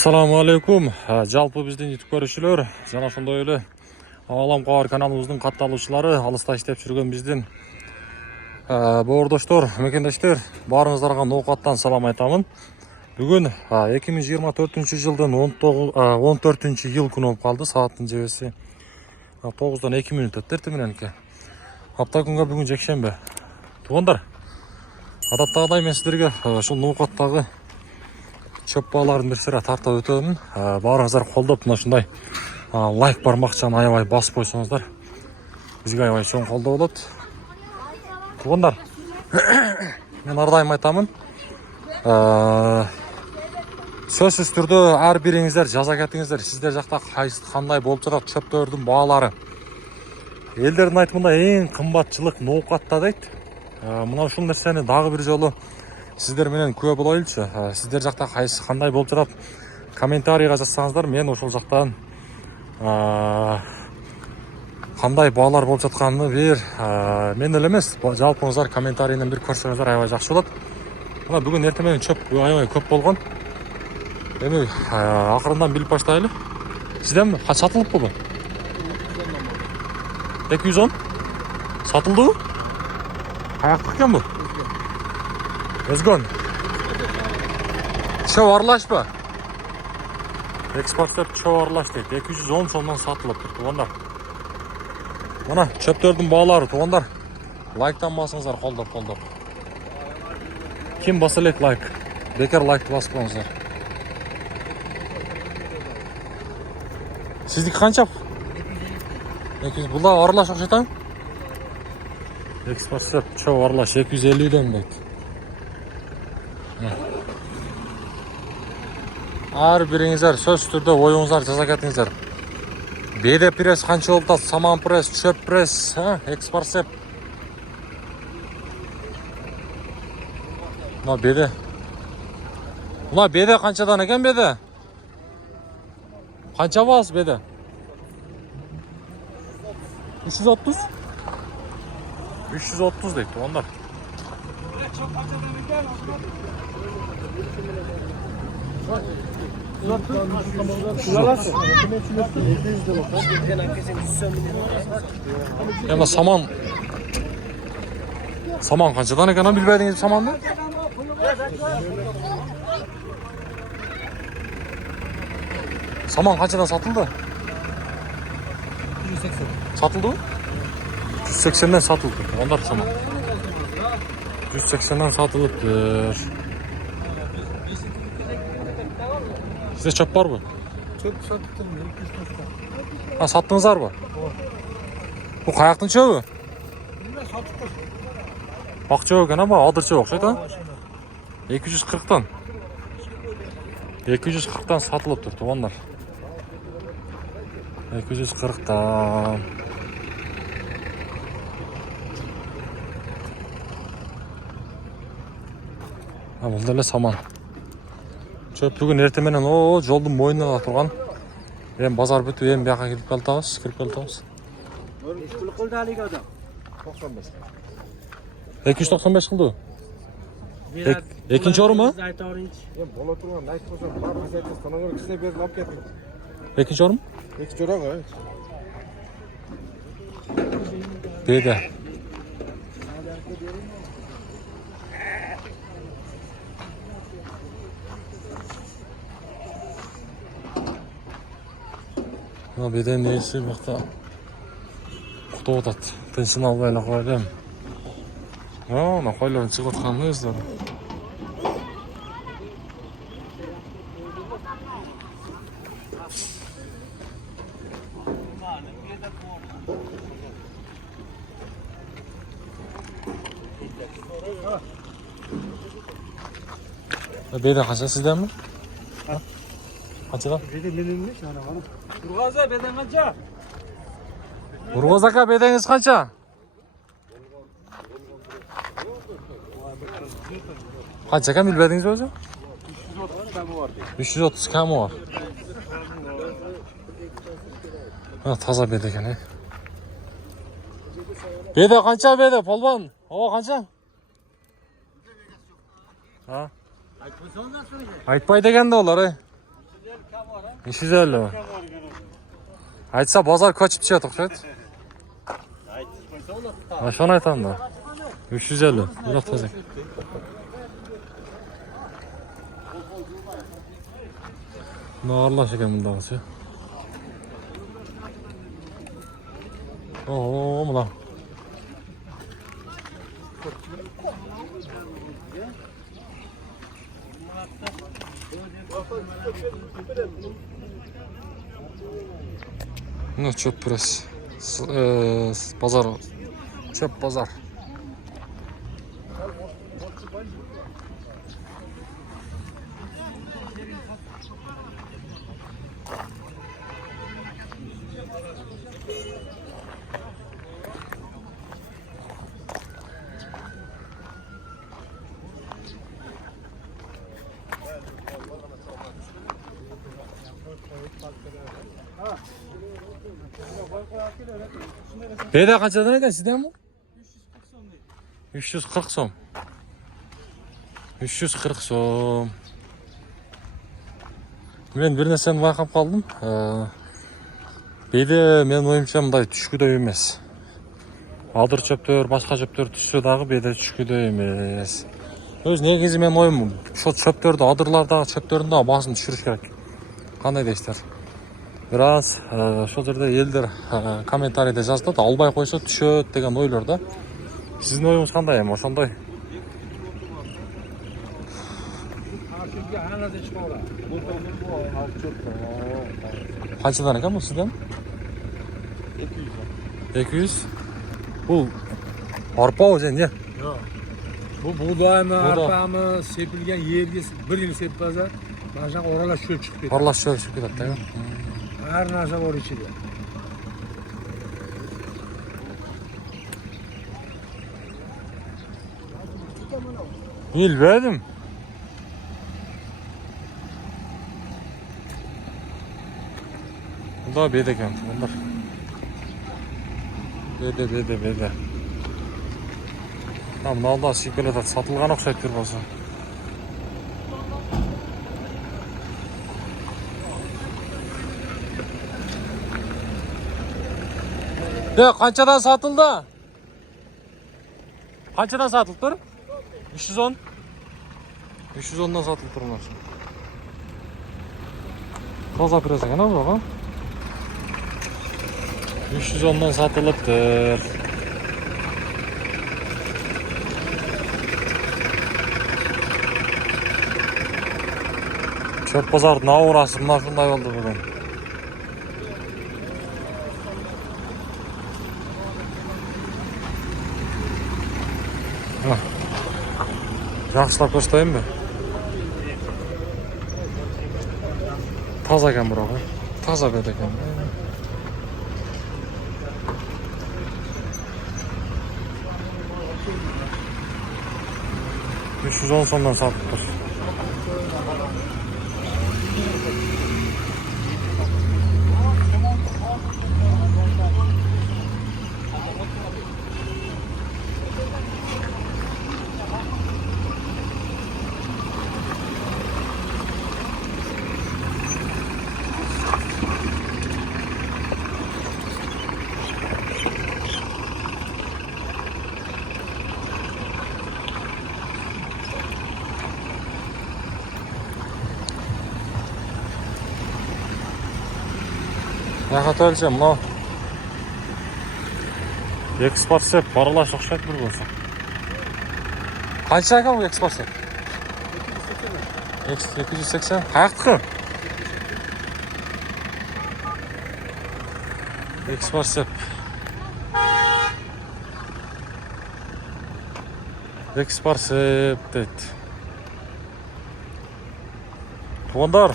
Assalamu alaikum. Жалпы биздин YouTube көрүүчүлөр жана ошондой эле Алам Кабар каналыбыздын катталуучулары, алыста иштеп жүргөн биздин боордоштор, мекендештер, баарыңыздарга ноокаттан салам айтамын. Бүгүн 2024-жылдын 14-iyul күнү болуп калды. Сааттын жебеси 9-дан 2 мүнөт өттү эртең мененки. Апта күнгө бүгүн жекшемби. Туугандар, адаттагыдай мен сиздерге ушул ноокаттагы чөп бааларын бир сыйра тартып өтөмүн. Баарыңыздар колдоп мына ушундай лайк бармакчаны аябай басып койсоңуздар бизге аябай чоң колдоо болот. Туугандар, мен ар дайым айтамын, сөзсүз түрдө ар бириңиздер жаза кетиңиздер, сиздер жакта кандай болуп жатат чөптөрдүн баалары. Элдердин айтымында эң кымбатчылык ноокатта дейт. Мына ушул нерсени дагы бир жолу сиздер менен күбө болойлучу. Сиздер жакта кандай болуп жатат комментарийга жазсаңыздар, мен ошол жактан кандай баалар болуп жатканын бир мен эле эмес, жалпыңыздар комментарийден бир көрсөңүздөр аябай жакшы болот. Мына бүгүн эртең менен чөп аябай көп болгон. Эми акырындан билип баштайлы. Сизден сатылыппы бу? 210 сатылдыбы? Каяктык экен бу? Өзгөн. Чөп аралашпы? Экспорт деп чөп аралаш дейт. 210 сомдон сатылып тур, туугандар. Мына чөптөрдүн баалары, туугандар. Лайктан басыңыздар, колдоп. Ким баса элек лайк? Бекер лайкты баспаңыздар. Сиздики канча? 200. Булда аралаш окшойт а? Экспорт деп чөп аралаш 250ден дейт. Ар бириңиздер сөз түрдө оюңуздар жаза кетиңиздер. БД пресс канча болуп атат? Саман пресс, чөп пресс, экспорт. Мына БД. Мына БД канчадан экен БД? Канча баас БД? 330? 330 дейт, туугандар. Яна саман канчадан экен билбедиңиз саманды? Саман канчадан сатылды? 180. Сатылды? 180ден сатылды. Ондар саман 180ден сатылыптыр. Сизде чөп барбы? Чөп саттым, 200 саттыңыздарбы? Бу каяктын чөбү? Мен сатып коштум. Бак чөбү экен ба? Адыр чөбү окшойт а? 240тан. 240тан сатылыптыр, туугандар. 240тан. Бул деле саман. Чөп бүгүн эртең менен жолдун боюнда турган. Эми базар бүтүп, эми бияка кирип калдыбыз. 295 кылды. Экинчи орунбу? Боло турган айтып койсом, баардык айтып санаган кишине берип алып кетти. Экинчи орун? Экинчи орун. Беде. Беден нейси бакта кутуп атат. Тынчын албай эле коелу. Мына койлордун чыгып атканын өздөрү. Беде канча сизденби? Канчадан? Беде менен эмес, ана кана. Тургаза беден канча? Ургоз ака, бедеңиз канча? Канча экен билбедиңиз өзү? 330 камы бар дейт. 330 камы бар. Таза беде экен. Беде канча беде, полбон? Канча? Айтпай деген да олар, 350 mi? Айтса базар көчүп түшөт окшойт. Ошону айтам да. 350. Бирок таза. Мына аралаш экен мындагысы. О, мына. Ну, чөп пресс. Базар. Чөп базар. Beyde kaçadan eken sizden mi? 340 som. 340 som. Men bir nerseni bayqap kaldım. Beyde men oyumcha mындай түшкүдөй эмес. Адыр чөптөр, башка чөптөр түшсө дагы бейде түшкүдөй эмес. Өз негизи мен оюм ошол чөптөрдү, адырлардагы чөптөрдүн дагы баасын түшүрүш керек. Кандай дейсиздер? Biraz ошол жерде элдер комментарийде жазды да, албай койсо түшөт деген ойлор да. Сиздин оюңуз кандай эми ошондой? Канчадан экен бул сизден? 200. Бул арпабы же эмне? Yok. Bu buğdayımı, arpamı, sepilgen yerge bir yıl sepip alsa, başak orala şöp çıkıp ketadi. Aralaş şöyle çıkıp ketadi değil mi? Her narsa var içinde. Bilmedim. Bu da bede ekan bunlar. Bede. Tamam, nalda şikelet satılgan okşayt bir bolsa. De kançadan satıldı? Kançadan satılıp dur? 310. 310'dan satılıp durmuş. Toza pres ekan bu ha? 310'dan satılıptır. Çöp pazardın aurası mına şunday oldu bugün. Yaxshilab ko'rsatayinmi? Toza ekan biroq. Toza bed ekan. $310 so'mdan sotibdir. Яхат өлчем, мынау экспорт баралаш окшойт бир болсо. Канча экен бул экспорт? 280. Каяктыкы? Экспорт дейт. Туугандар,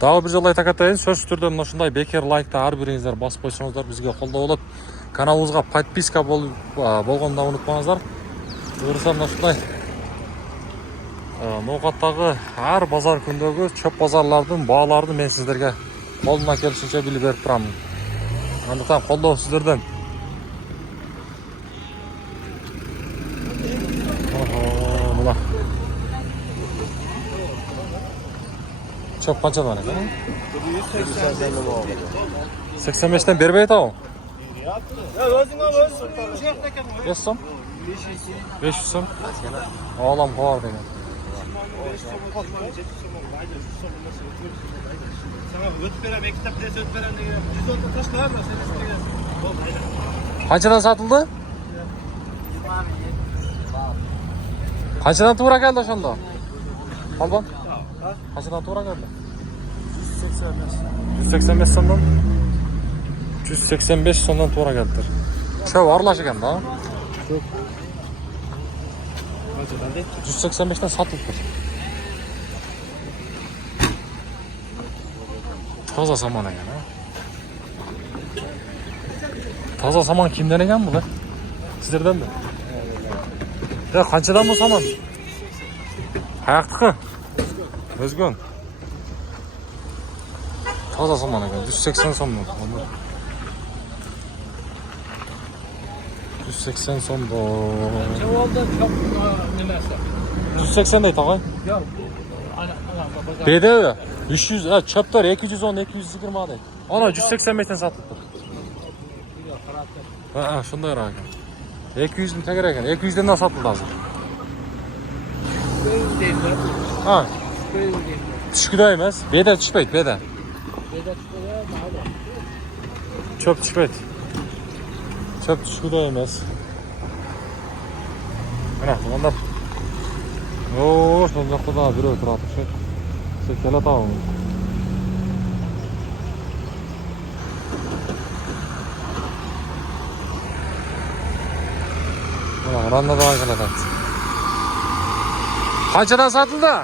дагы бир жолу айта кетейин, сөзсүз түрдө мына ушундай бекер лайкты ар бириңиздер басып койсоңуздар бизге колдоо болот. Каналыбызга подписка болгонду унутпаңыздар. Буюрса мына ушундай ноокаттагы ар базар күндөгү чөп базарлардын бааларын мен сиздерге колумдан келишинче билип берип турам. Андыктан колдоо сиздерден. Мына Çöp kaçadan ekan? 85'ten berбей табам. Ya özün al özün. Şu yakta ekan. 5 so'm? 500 so'm. Olam xor degan. Sana ötüp verem, iki kitap ders ötüp verem degan. 110 ta taşlar mı? Sen istegan. Oldu, aynen. Qanchadan sotildi? Qanchadan to'g'ri keldi o'shanda? Polvon? Qanchadan to'g'ri keldi? 185 so'mdan. 185 so'mdan to'g'ri keldi. Chöp aralash ekan-da. 185'ten satıldı. Toza saman ekan ha. Toza saman kimden ekan bu? Sizlerden mi? Ya qanchadan bu saman? Qayaqtiki? O'zgun. Toza saman ekan. 180 so'mdan. 180 so'mdan. Chavolda chop nimasi? 180 deydi tog'ay. Yo'q. Ana bozor. Dedi 300, çöpler 210, 220 deydi. Ana 185'ten satıldı. Ha, şunda yarar ekan. 200 mi teker ekan? 200'den de satıldı hazır. Deydilar. Ha, Deydilar. tushkuda emas. Beda tushpaydi, beda. Beda chiqadi, mayli. Çöp tushpaydi. Çöp tushkuda emas. Mana bunlar. Oo, shunda xudo bir o'tiradi shu. Sekela tamam. Mana ranna da qiladi. Qanchadan sotildi?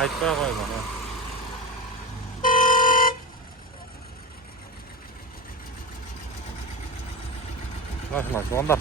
Aytmay qo'yman. Rahmat, onda.